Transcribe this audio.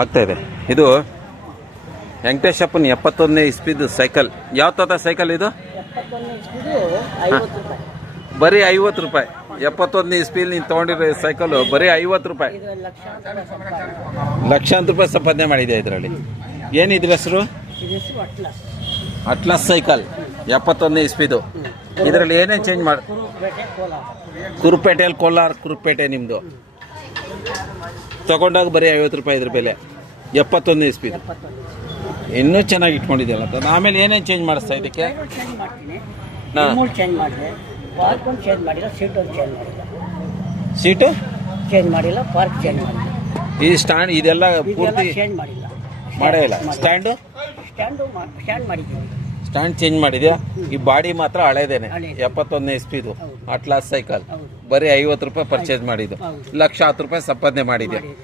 ಆಗ್ತಾ ಇದೆ. ಇದು ವೆಂಕಟೇಶಪ್ಪನ ಎಪ್ಪತ್ತೊಂದನೇ ಇಸ್ಪಿದ ಸೈಕಲ್. ಯಾವ ತರ ಸೈಕಲ್ ಇದು? ಬರೀ ಐವತ್ತು ರೂಪಾಯಿ. ಎಪ್ಪತ್ತೊಂದನೇ ಇಸ್ಪಿಲಿ ನೀನು ತೊಗೊಂಡಿರೋ ಸೈಕಲು ಬರೀ ಐವತ್ತು ರೂಪಾಯಿ. ಲಕ್ಷಾಂತರ ರೂಪಾಯಿ ಸಂಪಾದನೆ ಮಾಡಿದೆ ಇದರಲ್ಲಿ. ಏನಿದ್ರ ಹೆಸರು? Atlas cycle. ಎಪ್ಪತ್ತೊಂದನೇ ಇಸ್ಪಿದು ಇದರಲ್ಲಿ ಏನೇನು ಚೇಂಜ್ ಮಾಡಿ ಕುರುಪೇಟೆಯಲ್ಲಿ ಕೋಲಾರ. ಕುರುಪೇಟೆ ನಿಮ್ಮದು ತಗೊಂಡಾಗ ಬರೀ ಐವತ್ತು ರೂಪಾಯಿ ಇದ್ರ ಬೆಲೆ ಎಪ್ಪತ್ತೊಂದು ಇಸ್ಪಿ ಇನ್ನೂ ಚೆನ್ನಾಗಿ ಇಟ್ಕೊಂಡಿದ್ಯಲ್ಲ ಅಂತ. ಆಮೇಲೆ ಏನೇನು ಚೇಂಜ್ ಮಾಡಿಸ್ತಾ ಇದಕ್ಕೆ? ಚೇಂಜ್ ಮಾಡ್ತೀನಿ. ಹಾ. ಮೂರು ಚೇಂಜ್ ಮಾಡಿದೆ. ಪಾರ್ಕ್ ಒಂದು ಚೇಂಜ್ ಮಾಡಿಲ್ಲ ಸೀಟ್ ಒಂದು ಚೇಂಜ್ ಮಾಡಿಲ್ಲ ಸೀಟು ಚೇಂಜ್ ಮಾಡಿಲ್ಲ ಪಾರ್ಕ್ ಚೇಂಜ್ ಮಾಡಿಲ್ಲ ಈ ಸ್ಟ್ಯಾಂಡ್ ಇದೆಲ್ಲ ಇದೆಲ್ಲ ಪೂರ್ತಿ ಚೇಂಜ್ ಮಾಡಿಲ್ಲ. ಮಾಡೇ ಇಲ್ಲ. ಸ್ಟ್ಯಾಂಡು ಸ್ಟ್ಯಾಂಡು ಸ್ಟ್ಯಾಂಡ್ ಮಾಡಿದ್ದೀವಿ. ಸ್ಟ್ಯಾಂಡ್ ಚೇಂಜ್ ಮಾಡಿದ್ಯಾ? ಈ ಬಾಡಿ ಮಾತ್ರ ಹಳೇದೇನೆ. ಹಳೇದು. ಎಪ್ಪತ್ತೊಂದನೇ ಇಸ್ಪಿದು. Atlas cycle. ಬರೀ ಐವತ್ತು ರೂಪಾಯಿ ಪರ್ಚೇಸ್ ಮಾಡಿದ್ದು. ಲಕ್ಷ ಹತ್ತು ರೂಪಾಯಿ ಸಂಪಾದನೆ ಮಾಡಿದ್ಯಾ?